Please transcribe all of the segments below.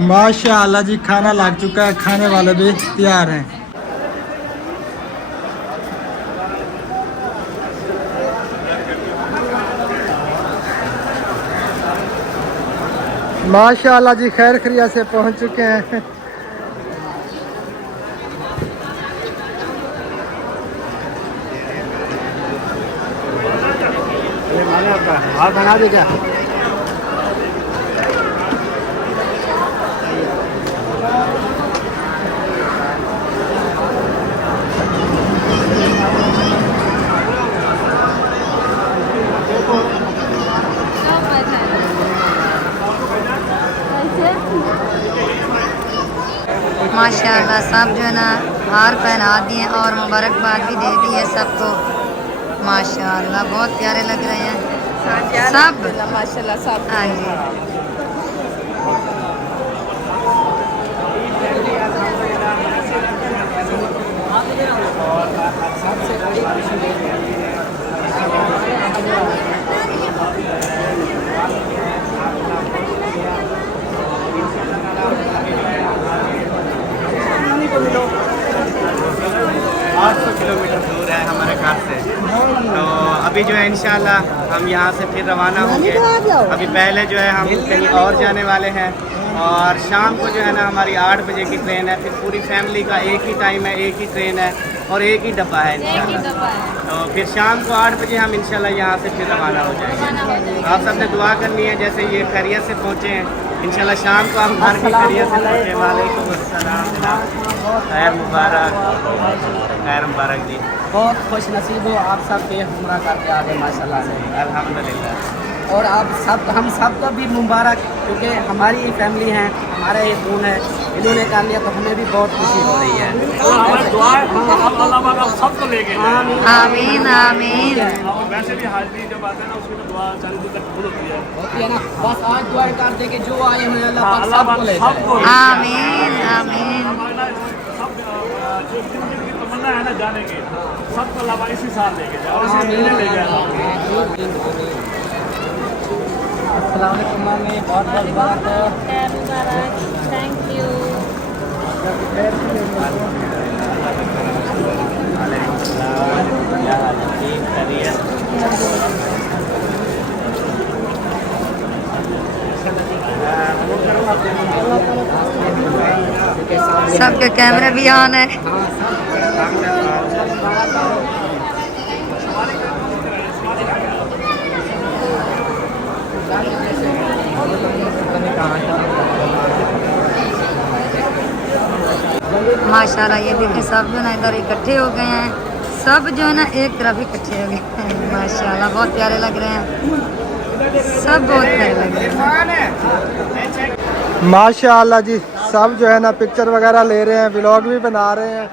माशाअल्लाह जी, खाना लग चुका है, खाने वाले भी तैयार हैं। माशाअल्लाह जी, खैर खरिया से पहुंच चुके हैं। आप बना दे क्या? माशाल्लाह सब जो है ना हार पहना दिए और मुबारकबाद भी दे दी है सबको। माशाल्लाह बहुत प्यारे लग रहे हैं सब। माशाल्लाह सब। हाँ जी, किलोमीटर दूर है हमारे घर से, तो अभी जो है इंशाल्लाह हम यहाँ से फिर रवाना होंगे। अभी पहले जो है हम कहीं और जाने वाले हैं और शाम को जो है ना हमारी 8 बजे की ट्रेन है। फिर पूरी फैमिली का एक ही टाइम है, एक ही ट्रेन है और एक ही डब्बा है इंशाल्लाह। तो फिर शाम को 8 बजे हम इंशाल्लाह यहाँ से फिर रवाना हो जाएंगे। आप सबने दुआ करनी है जैसे ये खैरियत से पहुँचे हैं, इंशाल्लाह शाम को हम घर की खैरियत से पहुँचे। वालेकुम अस्सलाम, खैर मुबारक, खैर मुबारक जी। बहुत खुश नसीब हो आप सब पे उम्रा करके आ गए माशाल्लाह से, अल्हम्दुलिल्लाह। और आप सब हम सबको भी मुबारक, क्योंकि हमारी फैमिली है, हमारे ये खून है, इन्होंने कर लिया तो हमें भी बहुत खुशी हो रही है। सबको लेके आमीन आमीन। वैसे भी हाजिरी जब आते हैं ना उसमें दुआ सारी दिक्कत दूर होती है ना। बस आज दुआ कर दे कि जो आए हुए अल्लाह पाक सबको ले जाए। आमीन आमीन। जो जिनकी तमन्ना है ना जाने की, सबको अल्लाह पाक इसी साल लेके जाए और इसी महीने ले जाए। अस्सलाम वालेकुम मामी, बहुत बहुत मुबारक। Thank you. सबके कैमरे भी ऑन है। माशाल्लाह ये देखिए सब जो ना इधर इकट्ठे हो गए हैं, सब जो है ना एक तरफ इकट्ठे हो गए हैं। माशाल्लाह बहुत प्यारे लग रहे हैं, सब बहुत प्यारे लग रहे हैं। माशाअल्लाह जी, सब जो है ना पिक्चर वगैरह ले रहे हैं, व्लॉग भी बना रहे हैं।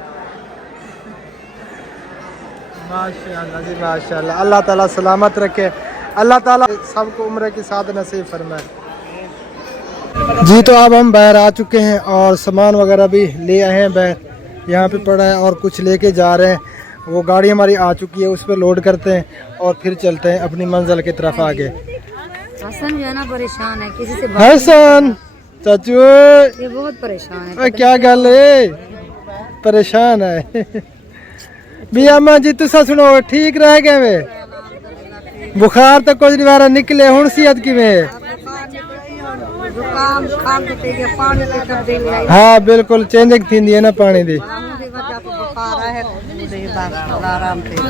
माशाअल्लाह जी माशाअल्लाह, अल्लाह ताला सलामत रखे, अल्लाह ताला सबको उम्र की साथ नसीब फरमाए जी। तो अब हम बाहर आ चुके हैं और सामान वगैरह भी ले आए हैं, बाहर यहाँ पे पड़ा है और कुछ लेके जा रहे हैं। वो गाड़ी हमारी आ चुकी है, उस पर लोड करते हैं और फिर चलते हैं अपनी मंजिल की तरफ आगे। हसन जो है ना परेशान है, किसी से हसन चाचू ये बहुत परेशान है। क्या गल है, परेशान है भी अम्मा जी? तुसा सुनो, ठीक रह गए वे? बुखार तो कुछ बार निकले, हुण सेहत किवें? हाँ बिल्कुल, चेंजिंग थी है ना पानी दी।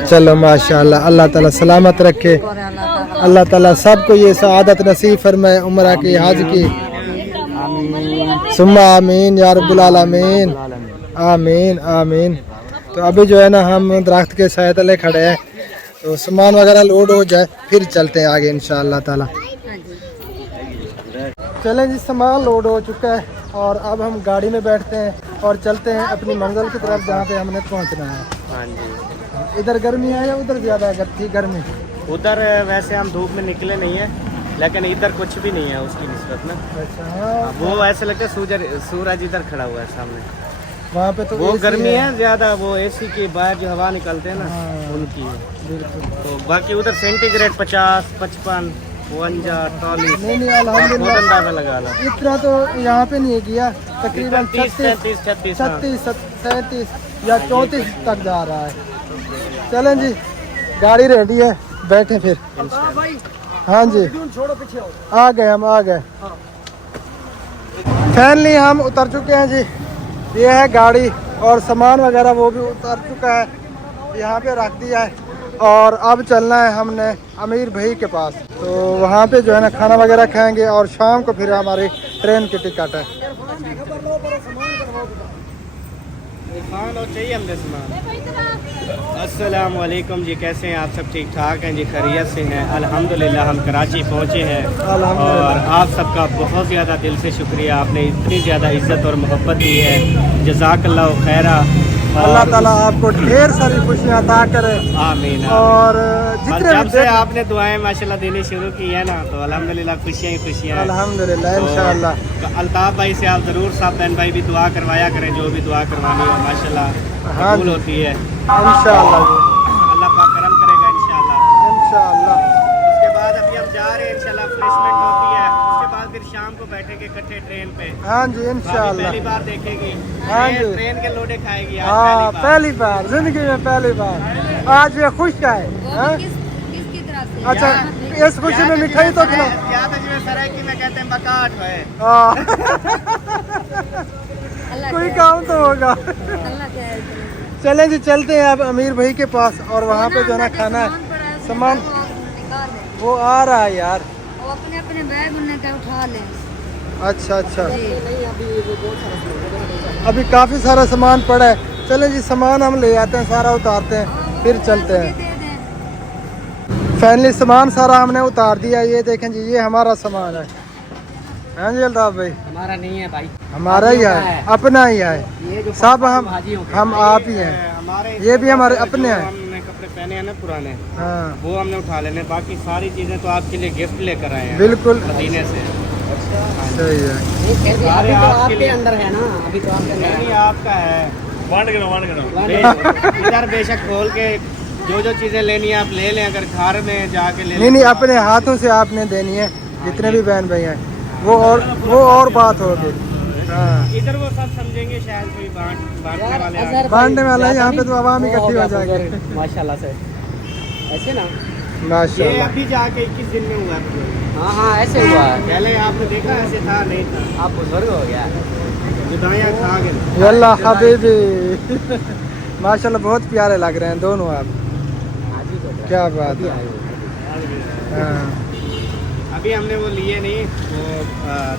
चलो माशाअल्लाह, अल्लाह ताला सलामत रखे, अल्लाह ताला सबको ये सआदत नसीब फरमाए उम्रा की, हज की। सुम्मा आमीन या रब्बुल आलमीन, आमीन आमीन। तो अभी जो है ना हम दरख्त के साए तले खड़े हैं, तो सामान वगैरह लोड हो जाए फिर चलते हैं आगे इंशाअल्लाह ताला। चलें जी, सामान लोड हो चुका है और अब हम गाड़ी में बैठते हैं और चलते हैं अपनी मंजिल की तरफ जहाँ पे हमने पहुँचना है। हाँ जी। इधर गर्मी है या उधर ज़्यादा थी गर्मी? उधर वैसे हम धूप में निकले नहीं है, लेकिन इधर कुछ भी नहीं है उसकी निस्बत में। अच्छा हाँ, वो ऐसे लगता है सूरज इधर खड़ा हुआ है सामने। वहाँ पे तो वो AC गर्मी है ज़्यादा, वो एसी के बाहर जो हवा निकलते हैं ना हाँ। उनकी है। बिल्कुल। तो बाकी उधर सेंटीग्रेड 50, 55 48 नहीं नहीं अल्हम्दुलिल्लाह अंदाजा लगा लो। इतना तो यहाँ पे नहीं किया, तकरीबन 30 36 36 37 या 34 तक जा रहा है। चलें जी, गाड़ी रेडी है, बैठे फिर। हाँ जी, आ गए, हम आ गए। फाइनली हम उतर चुके हैं जी। ये है गाड़ी और सामान वगैरह वो भी उतर चुका है, यहाँ पे रख दिया है। और अब चलना है हमने अमीर भाई के पास, तो वहाँ पे जो है ना खाना वगैरह खाएंगे और शाम को फिर हमारी ट्रेन की टिकट है। चाहिए हमने सामान। अस्सलाम वालेकुम जी, कैसे हैं आप सब? ठीक ठाक हैं जी, खैरियत से हैं अल्हम्दुलिल्लाह। हम कराची पहुँचे हैं और आप सबका बहुत ज़्यादा दिल से शुक्रिया, आपने इतनी ज़्यादा इज़्ज़त और मोहब्बत दी है, जज़ाकल्लाह खैरा। अल्लाह ताला आपको ढेर सारी खुशियाँ अता करे। आमीन। और जितने जब से आपने दुआएं माशाल्लाह देनी शुरू की है ना, तो अल्हम्दुलिल्लाह खुशियाँ ही खुशियाँ हैं। अल्हम्दुलिल्लाह इंशाअल्लाह। तो अल्ताफ़ भाई से आप ज़रूर साहब बहन भाई भी दुआ करवाया करें, जो भी दुआ करवानी हो माशाल्लाह हाँ कबूल होती है इंशाअल्लाह जी, अल्लाह पाक करम करेगा इंशाअल्लाह। इंशाअल्लाह। उसके बाद अभी हम जा रहे हैं इंशाल्लाह, फ्रेशमेंट होती है, उसके बाद फिर शाम को बैठेंगे इकट्ठे ट्रेन पे। हाँ जी भाभी इंशाअल्लाह। पहली बार देखेगी, हाँ जी। ट्रेन के लोडे खाएगी आज हाँ पहली बार। पहली बार जिंदगी में, पहली बार आज ये खुश है। हाँ? किसकी तरह से? अच्छा, इस खुशी में मिठाई तो खिलाओ। या तो जिसमें सरायकी में कहते हैं बकाट है। हाँ, अल्लाह कोई खैर- काम तो होगा। अल्लाह खैर करे। चलें जी, चलते हैं अब अमीर भाई के पास और वहाँ पे जो है ना खाना है। सामान निकाल ले, वो आ रहा है यार। वो अपने अपने बैग उन्हें क्या उठा ले। अच्छा अच्छा, जी। अभी काफ़ी सारा सामान पड़ा है। चलें जी, सामान हम ले आते हैं, सारा उतारते हैं, फिर चलते हैं। दे दें। फाइनली सामान सारा हमने उतार दिया। ये देखें जी, ये हमारा सामान है। हाँ जी अल्ताफ भाई, हमारा नहीं है भाई, हमारा ही है, अपना ही है, ये जो सब हम हाजियों के आप ही हैं। हमारे ये भी हमारे जो अपने हैं। हमने कपड़े पहने हैं ना पुराने, हाँ वो हमने उठा लेने, बाकी सारी चीजें तो आपके लिए गिफ्ट लेकर आए हैं बिल्कुल मदीने से। सही है। अभी तो आपके आपके लिए। अंदर है ना, अभी तो आपके अंदर नहीं है। आपका है, वांड करो इधर बेशक खोल के जो चीजें लेनी है आप ले लें, अगर घर में जाके ले नहीं नहीं, अपने हाथों से आपने देनी है, जितने भी बहन भाई हैं, वो और बात होगी। हाँ, इधर वो सब समझेंगे शायद कोई बांटने वाले आ गए। बांटने वाला है, यहाँ पे तो आवाम इकट्ठी हो जाएगी। माशाल्लाह से ऐसे ना। ये माशाल्लाह। अभी जाके 21 दिन में हुआ है पूरा। हाँ हाँ ऐसे हुआ है। पहले आपने देखा ऐसे था नहीं था, आप बुजुर्ग हो गया। जुदाइयाँ खा गए। यल्ला हबीबी। माशाल्लाह बहुत प्यारे लग रहे हैं दोनों आप, क्या बात है। हाँ। अभी हमने वो लिए नहीं, वो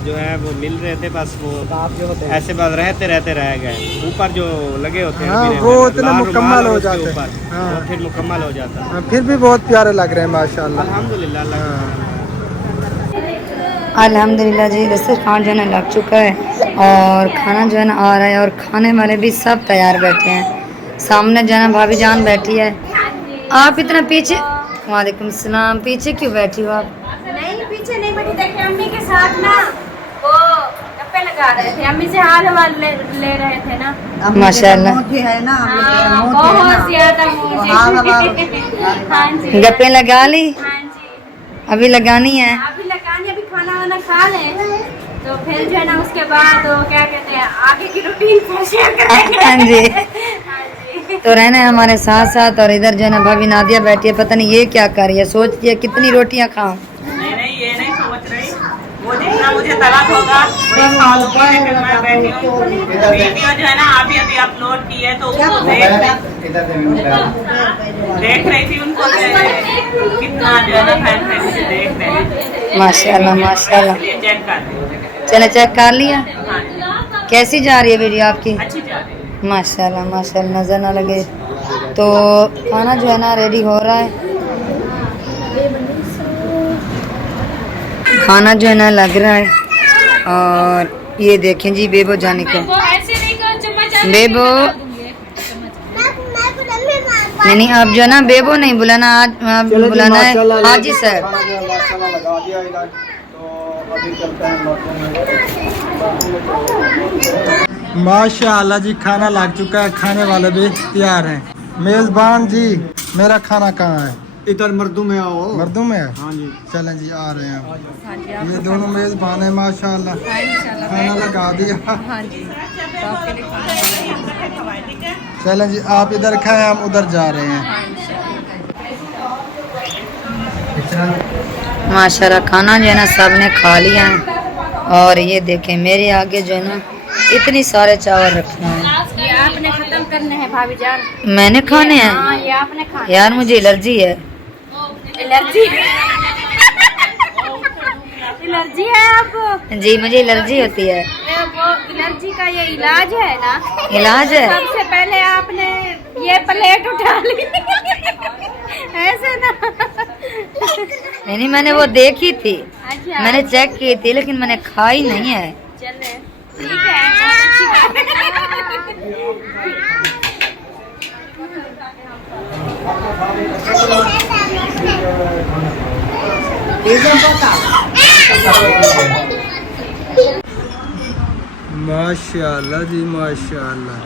जो है वो मिल रहे थे, बस वो आप जो होते हैं ऐसे बस रहते रह गए। ऊपर जो लगे होते हैं हाँ, बिने वो हुए, इतने लाल मुकम्मल रुमाल हो और उसके जाते हैं। ऊपर, हाँ। वो फिर मुकम्मल हो जाता है। हाँ, फिर भी बहुत प्यारे लग रहे हैं माशाल्लाह। अल्हम्दुलिल्लाह अल्लाह का हाँ। अल्हम्दुलिल्लाह जी, दस्तरखान जो है ना लग चुका है और खाना जो है ना आ रहा है और खाने वाले भी सब तैयार बैठे हैं। सामने जो है ना भाभी जान बैठी है। आप इतना पीछे, वालेकुम सलाम, पीछे क्यों बैठी हो आप? नहीं पीछे नहीं बैठी, देखिए अम्मी के साथ ना वो गप्पे लगा रहे थे, अम्मी से हाल हवाल ले रहे थे ना। माशाल्लाह हाँ, बहुत ज्यादा मुझे। हाँ जी गप्पे लगा ली, हाँ जी, अभी लगानी है। अभी लगानी, अभी खाना वाना खा लें तो फिर जो है ना उसके बाद वो क्या कहते हैं आगे की रूटीन फिर शेयर करेंगे। हाँ जी, हाँ जी। तो रहना है हमारे साथ साथ। और इधर जो है ना भाभी नादिया बैठी है, पता नहीं ये क्या कर रही है, सोचती है कितनी रोटियां खाऊं। नहीं ये नहीं सोच रही, वो जितना मुझे तलब होगा वही खा लूंगी, लेकिन मैं बैठी हूँ। वीडियो जो है ना अभी अपलोड की है तो उसको देख रही थी, उनको कितना जो है ना फैन मुझे देख रहे हैं, माशाल्लाह माशाल्लाह। इसलिए चेक कर रही हूँ। चले चेक कर लिया। हाँ जी, कैसी जा रही है वीडियो आपकी? अच्छी जा रही है। माशाल्लाह माशाल्लाह, नजर ना लगे। तो खाना जो है ना रेडी हो रहा है, खाना जो है ना लग रहा है। और ये देखें जी बेबो जाने को, बेबो नहीं आप जो है ना बेबो नहीं बुलाना, आज आप बुलाना है हाजी साहब। माशाल्लाह जी, खाना लग चुका है, खाने वाले भी तैयार हैं। मेज़बान जी, मेरा खाना कहाँ है? इधर मर्दों में आओ। मर्दों में है? हाँ जी। चलें जी, आ रहे हैं अब। ये दोनों मेज़बान है माशाल्लाह, खाना लगा दिया। चलें जी, आप इधर खाएं, हम उधर जा रहे हैं। माशाल्लाह खाना जो है ना सबने खा लिया है। और ये देखें मेरे आगे जो है ना इतनी सारे चावल रखे हैं। ये आपने खत्म करने हैं भाभी जान। मैंने खाने हैं? हाँ, ये आपने खाने। यार मुझे एलर्जी है। एलर्जी एलर्जी है आपको? जी मुझे एलर्जी होती है। वो एलर्जी का ये इलाज है ना? इलाज है? सबसे पहले आपने ये प्लेट उठा ली ऐसे ना। नहीं मैंने वो देखी थी, अच्छा। मैंने चेक की थी, लेकिन मैंने खाई नहीं है। चले ठीक है, बहुत अच्छी बात माशाल्लाह जी माशाल्लाह।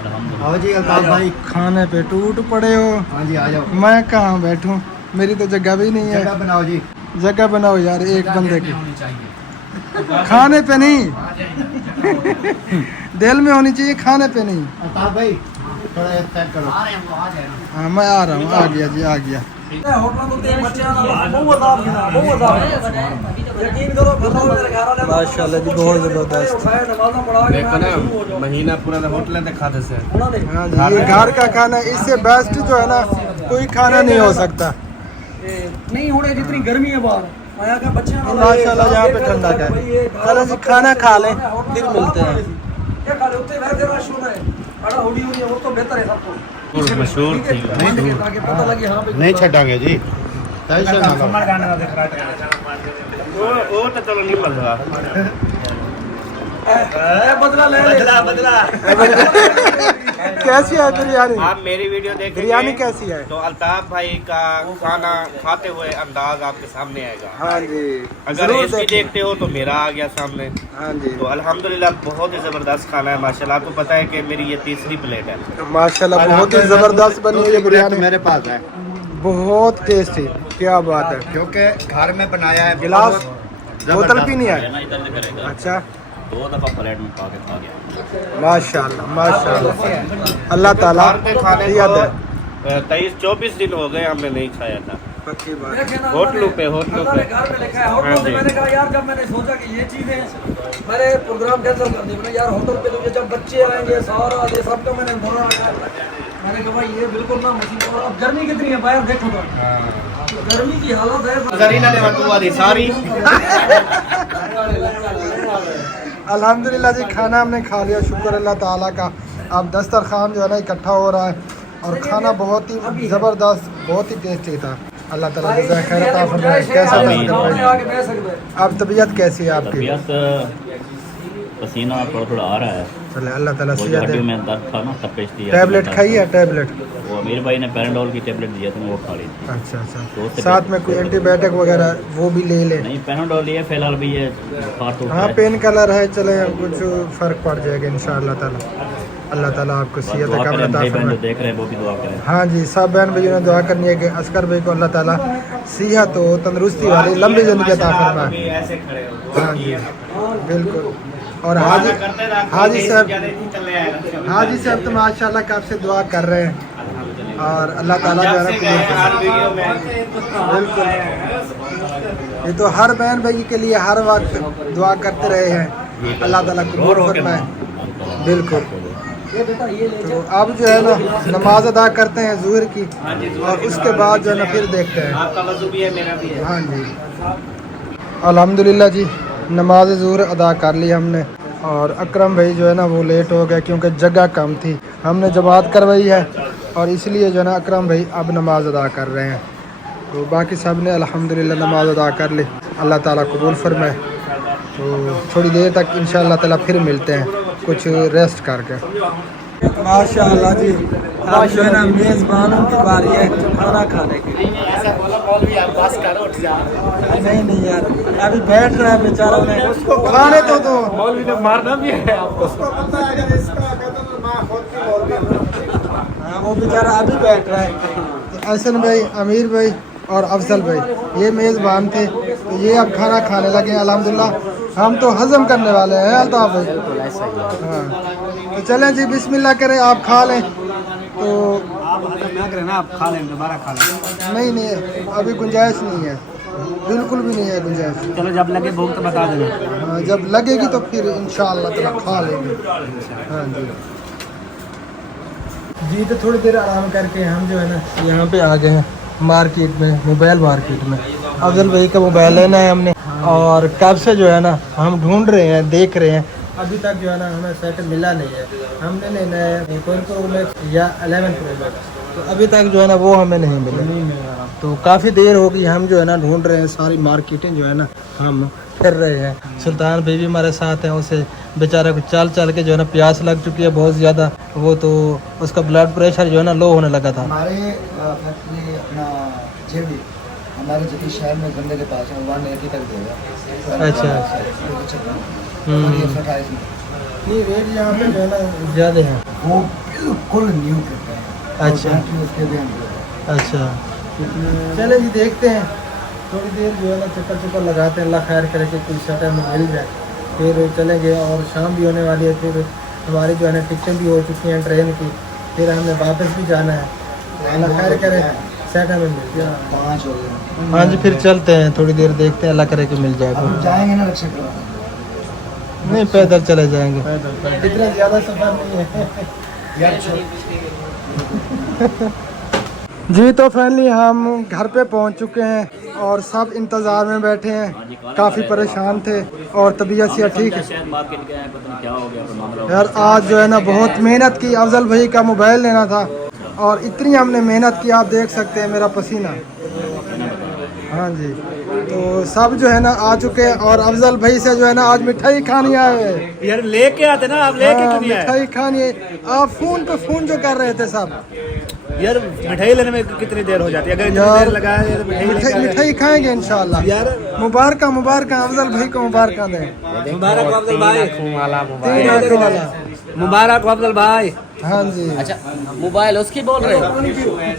आओ जी अल्ताफ भाई। खाने पे टूट पड़े हो। हाँ जी आ जाओ। मैं कहाँ बैठूं, मेरी तो जगह भी नहीं है। जगह बनाओ जी। जगह बनाओ यार एक बंदे की, खाने पे नहीं दिल में होनी चाहिए, खाने पे नहीं। अल्ताफ भाई थोड़ा पैक करो। हाँ मैं आ रहा हूँ, आ गया जी आ गया। माशाल्लाह जी बहुत ज़बरदस्त। देखो ना महीना पूरा होटल में खाते से। हाँ जी, ये घर का खाना इससे बेस्ट जो है ना कोई खाना नहीं हो सकता। नहीं हो रही जितनी गर्मी है बाहर आया का बच्चे माशाल्लाह यहाँ पे ठंडा है। चलो जी खाना खा लें फिर मिलते हैं। ये खा ले उत्ते वैसे रश होना है बड़ा होड़ी होनी है वो तो बेहतर है सबको। मशहूर थी ताकि पता लगे हाँ नहीं छटांगे जी। वो तो चलो नहीं बन रहा। बदला ले बदला कैसी है बिरयानी? आप मेरी वीडियो देखेंगे बिरयानी कैसी है? तो अल्ताफ भाई का खाना खाते हुए अंदाज आपके सामने आएगा। हाँ जी अगर जरूर इसकी देखें। देखते हो तो मेरा आ गया सामने। हाँ जी तो अल्हम्दुलिल्लाह बहुत ही ज़बरदस्त खाना है माशाल्लाह। आपको पता है कि मेरी ये तीसरी प्लेट है। माशाल्लाह बहुत ही ज़बरदस्त बनी हुई है बिरयानी, मेरे पास है बहुत टेस्टी। क्या बात है। क्योंकि घर में बनाया है। गिलास बोतल भी नहीं है? अच्छा दो दफ़ा प्लेट में खा के खा गया। माशाल्लाह माशाल्लाह, अल्लाह ताला खाने याद है। 23-24 दिन हो गए हमने नहीं खाया था। पक्की बात। होटलों पे घर में लिखा है होटल में। मैंने कहा यार जब मैंने सोचा कि ये चीज़ें मैंने प्रोग्राम कैंसिल कर दिया। मैंने यार होटल पे तो ये जब बच्चे आएंगे सारा ये सबका मैंने बोला। मैंने कहा भाई ये बिल्कुल ना मशीन। और अब गर्मी कितनी है बाहर देखो तो गर्मी की हालत है सारी अल्हम्दुलिल्लाह जी खाना हमने खा लिया, शुक्र अल्लाह ताला का। अब दस्तरखान जो है ना इकट्ठा हो रहा है और खाना बहुत ही ज़बरदस्त बहुत ही टेस्टी था। अल्लाह ताला जज़ा खैर अता फरमाए। कैसा था? अब तबीयत कैसी है आपकी? पसीना थोड़ा थोड़ा आ रहा है। चले अल्लाह ताला वो सेहत हड्डियों दे। में दर्द था ना तब पेश दिया। टैबलेट खाई है? टैबलेट वो अमीर भाई ने पैराडोल की टैबलेट दिया था, वो खा ली थी। अच्छा अच्छा, तो उससे साथ में कोई एंटीबायोटिक वगैरह वो भी ले ले? नहीं पैराडोल लिए फिलहाल भी ये खाट उठ हाँ पेन किलर है, चले कुछ फ़र्क पड़ जाएगा इंशाअल्लाह ताला। अल्लाह ताला आपको सेहत का अता जो फरमाए। देख रहे हैं वो भी दुआ करें। हाँ जी सब बहन भाइयों ने दुआ करनी है कि असगर भाई को अल्लाह ताला सेहत हो, तंदुरुस्ती वाली लंबी ज़िंदगी अता फरमाए। ऐसे खड़े हो। हाँ जी बिल्कुल। और हाजी साहब तो माशाल्लाह कब से दुआ कर रहे हैं और अल्लाह ताला जो है ना कबूल करे। बिल्कुल, ये तो हर बहन भाई के लिए हर वक्त दुआ करते रहे हैं, अल्लाह ताला कबूल फरमाए। बिल्कुल। तो अब जो है ना नमाज अदा करते हैं ज़ुहर की और उसके बाद जो है ना फिर देखते हैं। आपका वज़ू भी है मेरा भी है। हाँ जी अल्हम्दुलिल्लाह जी नमाज ज़ुहर अदा कर ली हमने और अकरम भाई जो है ना वो लेट हो गया क्योंकि जगह कम थी। हमने जमात करवाई है और इसलिए जो है ना अकरम भाई अब नमाज अदा कर रहे हैं। तो बाकी सब ने अल्हम्दुलिल्लाह नमाज अदा कर ली, अल्लाह ताला कबूल फरमाए। तो थोड़ी देर तक इंशाअल्लाह ताला फिर मिलते हैं कुछ रेस्ट करके। माशाअल्लाह जी अब जो है ना मेज़बानों की बारी है खाना खाने की। नहीं यार अभी बैठ रहा है बेचारा, ने उसको खाने तो दो। मौलवी ने मारना भी है आपको। हाँ वो बेचारा अभी बैठ रहा है। तो हसन भाई, अमीर भाई और अफजल भाई, ये मेज़बान थे। तो ये अब खाना खाने लगे हैं अल्हम्दुलिल्लाह। हम तो हज़म करने वाले हैं अल्ताफ़ भाई। हाँ, तो चलें जी, बिस्मिल्लाह करें, आप खा लें। तो आप ना करें ना, आप खा लें, दोबारा खा लें। नहीं, अभी गुंजाइश नहीं है, बिल्कुल भी नहीं है गुंजाइश। चलो जब लगे भूख तो बता देना। हाँ, जब लगेगी तो फिर इंशाअल्लाह ताला खा लेंगे। हाँ जी, तो थोड़ी देर आराम करके हम जो है ना यहाँ पे आ गए हैं मार्केट में, मोबाइल मार्केट में। अफजल भाई का मोबाइल लेना है हमने, और कब से जो है ना हम ढूंढ रहे हैं, देख रहे हैं, अभी तक जो है ना हमें सेट मिला नहीं है। हमने लेना है 12 प्रो मैक्स या 11 प्रो मैक्स, तो अभी तक जो है ना वो हमें नहीं मिला। तो काफ़ी देर हो गई हम जो है ना ढूंढ रहे हैं, सारी मार्केटें जो है ना हम फिर रहे हैं। सुल्तान भाई भी हमारे साथ हैं, उसे बेचारा को चल चल के जो है ना प्यास लग चुकी है बहुत ज़्यादा। वो तो उसका ब्लड प्रेशर जो है ना लो होने लगा था। हमारे फैक्ट्री अपना जेडी हमारे जति शहर में बंदे के पास है, वहाँ नेकी तक देगा। अच्छा, नहीं रेट यहाँ पे जो है ना ज़्यादा है, वो बिल्कुल न्यू करता है। अच्छा उसके भी अंदर अच्छा, चले जी देखते हैं, थोड़ी देर जो है ना चक्कर लगाते हैं, अल्लाह खैर करे कि कोई शटर में मिल जाए, फिर चलेंगे। और शाम भी होने वाली है, फिर हमारी जो है ना टिकटें भी हो चुकी हैं ट्रेन की, फिर हमें वापस भी जाना है। अल्लाह खैर करे सेट हमें मिल जाए। 5 हो गए। हाँ जी, फिर चलते हैं, थोड़ी देर देखते हैं, अल्लाह करे कि मिल जाए। अब जाएंगे ना रक्षा करवा, नहीं पैदल चले जाएंगे, इतना ज़्यादा सफ़र नहीं है यार। जी, तो फाइनली हम घर पे पहुंच चुके हैं और सब इंतज़ार में बैठे हैं, काफ़ी परेशान थे और तबीयत से ठीक है शायद मार्केट गए हैं, पता नहीं क्या हो गया पर मामला। यार। आज जो है ना बहुत मेहनत की, अफजल भाई का मोबाइल लेना था और इतनी हमने मेहनत की, आप देख सकते हैं मेरा पसीना। हाँ जी, तो सब जो है ना आ चुके हैं और अफजल भाई से जो है ना आज मिठाई खानी आए यार लेके आते ना, आप लेके क्यों नहीं आए? मिठाई खानी है। आप फ़ोन पे फ़ोन जो कर रहे थे सब यार मिठाई लेने में कितनी देर हो जाती है? अगर इतनी यार, देर लगाया तो मिठाई खाएंगे इंशाल्लाह यार। मुबारक अफजल भाई को मुबारक दें। मुबारक अफजल भाई, 3 आंख वाला मुबारक अफजल भाई। हाँ जी, अच्छा मोबाइल उसकी बोल रहे हो?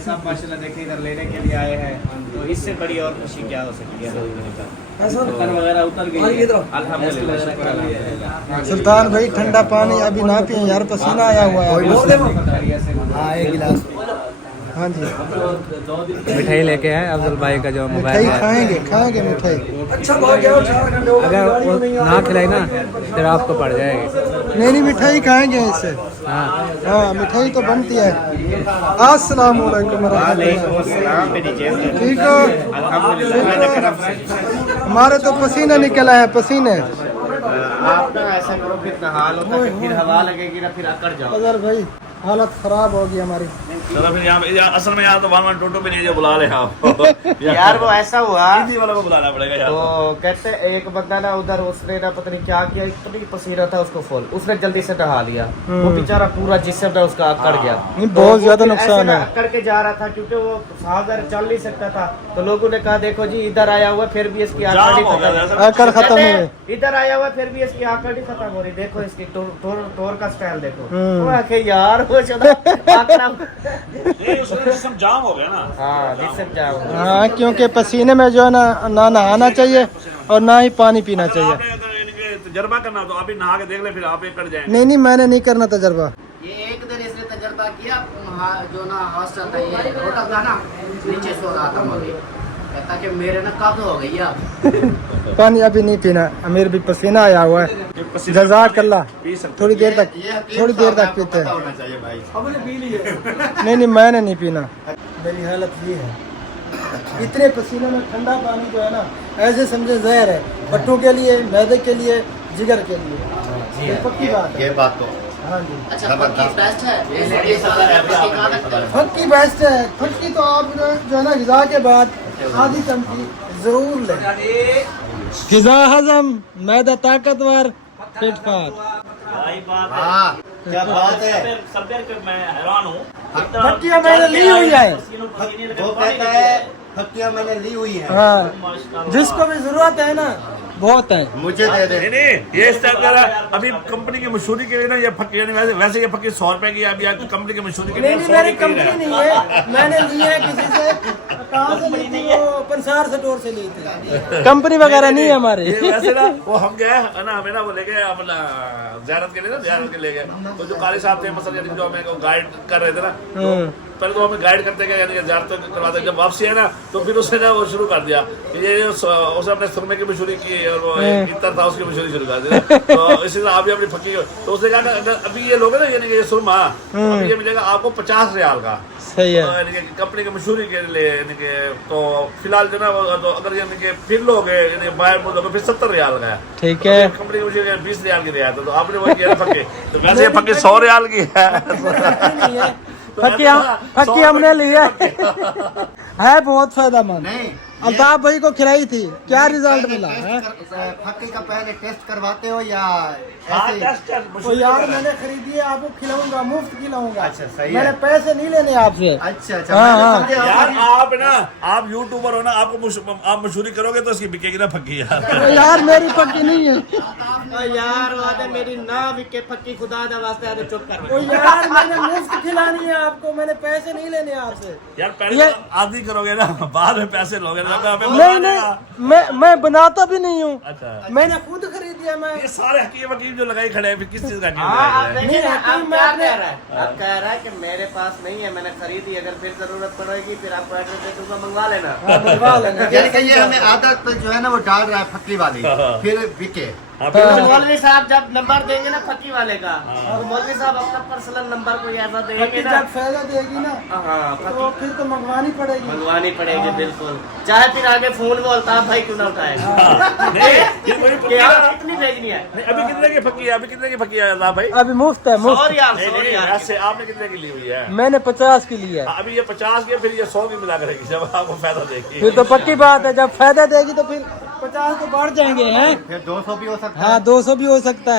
सब माशाल्लाह देखिए इधर लेने के लिए आए हैं, तो इससे बड़ी और खुशी क्या हो सकती है। वगैरह उतर गई, अल्हम्दुलिल्लाह। सुल्तान भाई ठंडा पानी अभी ना पिए यार, पसीना आया हुआ है। हाँ, एक गिलास। हाँ जी, मिठाई लेके आए अफजल भाई का जो मिठाई खाएंगे मिठाई। अच्छा भाग गया, 4 घंटे हो गए, अगर वो ना खिलाई ना फिर आपको पड़ जाएगी। नहीं मिठाई खाएंगे इससे। हाँ, मिठाई तो बनती है। अस्सलाम वालेकुम ठीक हो? हमारे तो पसीना निकला है, पसीने। आप ना ऐसा करो, फिर नहा लो तो फिर हवा लगेगी ना, फिर अकड़ जाओ। अजहर भाई हालत खराब होगी हमारी। चलो फिर यहाँ पे असल में यहाँ तो 1122 पे नहीं जो बुला रहे आप यार वो ऐसा हुआ, हिंदी वाला को बुलाना पड़ेगा यार। तो कहते एक बंदा ना उधर, उसने ना पता नहीं क्या किया, इतनी पसीना था उसको फुल, उसने जल्दी से नहा लिया, वो बेचारा पूरा जिस्म ना उसका अकड़ गया। नहीं, बहुत ज्यादा वो नुकसान है। ऐसे ना अकड़ के जा रहा था क्योंकि वो साधर चल नहीं सकता था, तो लोगों ने कहा देखो जी इधर आया हुआ फिर भी इसकी आकड़ नहीं आकड़ खत्म हो गई। इधर आया हुआ फिर भी इसकी आकड़ नहीं खत्म हो रही, देखो इसकी टोर का स्टाइल देखो। वो आके यार वो जिस्म जाम हो गया ना। हाँ, जिस्म जाम हो गया। हाँ, क्योंकि पसीने में जो है ना नहाना चाहिए और ना ही पानी पीना चाहिए। तजर्बा करना तो आप ही नहा के देख ले, फिर आप एक कर जाएंगे। नहीं मैंने नहीं करना तजर्बा। ये एक दिन इसने तजर्बा किया, जो ना हॉस्टल था, ये होटल था ना, नीचे सो रहा था मम्मी, कहता कि मेरे ना कब्ज हो गई अब पानी अभी नहीं पीना, मेरे भी पसीना आया हुआ है। जज़ाकल्लाह, थोड़ी देर तक पीते हैं। नहीं मैंने नहीं पीना। मेरी हालत ये है, इतने पसीने में ठंडा पानी जो है ना ऐसे समझे जहर है, पट्टों के लिए, मैदे के लिए, जिगर के लिए। ये पक्की बात है। ये बात तो हाँ जी, अच्छा फक्की बेस्ट है, फक्की बेस्ट है। फक्की तो आप जो है ना ग़िज़ा के बाद आधी चमची जरूर लें। ग़िज़ा हजम, मैदा ताकतवर, फिट फाट। हाँ, क्या बात है। मैं हैरान हूँ, फक्कियाँ मैंने ली हुई है। वो कहता है फक्कियाँ मैंने ली हुई है। हाँ, जिसको भी जरूरत है ना बहुत है। मुझे दे दे। नहीं नहीं, ये इस टाइप का अभी कंपनी की मशहूरी के लिए ना ये फक्की, यानी वैसे ये फक्की 100 रुपए की, अभी आपकी कंपनी की मशहूरी के लिए नहीं मेरी कंपनी नहीं है, मैंने ली है किसी से। कहाँ से ली थी? वो पंसार स्टोर से ली थी। कंपनी वगैरह नहीं है हमारे। ये वैसे ना वो हम गए ना, हमें ना वो ले गए अपना ज़ियारत के लिए ना, ज़ियारत के ले गए। तो जो कारी साहब थे मसल, यानी जो हमें गाइड कर रहे थे ना, तो पहले तो हमें गाइड करते गए, यानी ज़ियारत करवाते। जब वापसी है ना तो फिर उसने ना वो शुरू कर दिया, ये उसने अपने सुरमे की मशहूरी की और वो इतर था उसकी मशहूरी शुरू कर दी। तो इसी तरह अभी अपनी फक्की, तो उसने कहा अगर अभी ये लोगे ना, यानी कि ये सुरमा, तो अभी ये मिलेगा आपको 50 रियाल का। सही है। यानी कि कंपनी की मशहूरी के लिए, यानी कि तो फिलहाल जो ना वो, तो अगर यानी कि फिर लोगे, यानी बाहर लोगे फिर 70 रियाल का है। ठीक है। कंपनी की मशहूरी 20 रियाल की रियायत है, तो आपने वो किया ना फक्के, तो वैसे ये फक्के 100 रियाल की है। फक्की हमने ली है बहुत फायदेमंद। नहीं, अल्ताफ भाई को खिलाई थी, क्या रिजल्ट मिला है? फक्की का पहले टेस्ट करवाते हो या हाँ, ऐसे ही? तो यार मैंने खरीदी है, आपको खिलाऊंगा, मुफ्त खिलाऊंगा। अच्छा, सही है। मैंने पैसे नहीं लेने आपसे। अच्छा अच्छा, हाँ, मैंने हाँ। समझा यार आपने- आप ना, आप यूट्यूबर हो ना, आपको आप मशहूरी करोगे तो इसकी बिकेगी ना फक्की यार। तो यार मेरी पक्की नहीं है। यार वादे मेरी ना बिके फक्की, खुदा दा वास्ते आदे चुप कर। तो यार मैंने मुफ्त खिलानी है आपको, मैंने पैसे नहीं लेने आपसे। यार पहले तो आदि करोगे ना, बाद में पैसे लोगे ना, नहीं नहीं, मैं बनाता भी नहीं हूँ। अच्छा, मैंने खुद खरीदी है। मैं ये सारे हकीम वकीम जो लगाई खड़े हैं, फिर किस चीज का हकीम हाँ, लगाए आप खड़े हैं? देखिए ना, नहीं, अब मैं क्या अपने- कह रहा है? अब कह रहा है कि मेरे पास नहीं है, मैंने खरीदी, अगर फिर जरूरत पड़ेगी फिर आपको एड्रेस दे दूंगा, मंगवा लेना। बनवा लेना। यानी कि ये हमें आदत जो है ना वो डाल रहा है फक्की वाली, फिर बिके। हाँ, तो फिर- मौलवी साहब जब नंबर देंगे ना फक्की वाले का, तो मौलवी साहब अपना पर्सनल नंबर कोई ऐसा देंगे फक्की ना, जब फायदा देगी ना हाँ तो फिर तो मंगवानी पड़ेगी। मंगवानी पड़ेगी बिल्कुल, चाहे फिर आगे फोन में अल्ताफ भाई क्यों ना उठाएगा। नहीं, ये वही फक्की क्या ना- कितनी भेजनी है? नहीं, अभी कितने की फक्की है? अभी कितने की फक्की है अल्ताफ भाई? अभी मुफ्त है, मुफ्त। सॉरी यार, नहीं, सॉरी नहीं, यार। ऐसे आपने कितने की ली हुई है? मैंने 50 की ली है। अभी ये 50 की, फिर ये 100 की मिला करेगी जब आपको फायदा देगी। फिर तो पक्की बात है, जब फायदा देगी तो फिर 50 तो बढ़ जाएंगे हैं। फिर 200 भी हो सकता है। हाँ 200 भी हो सकता है।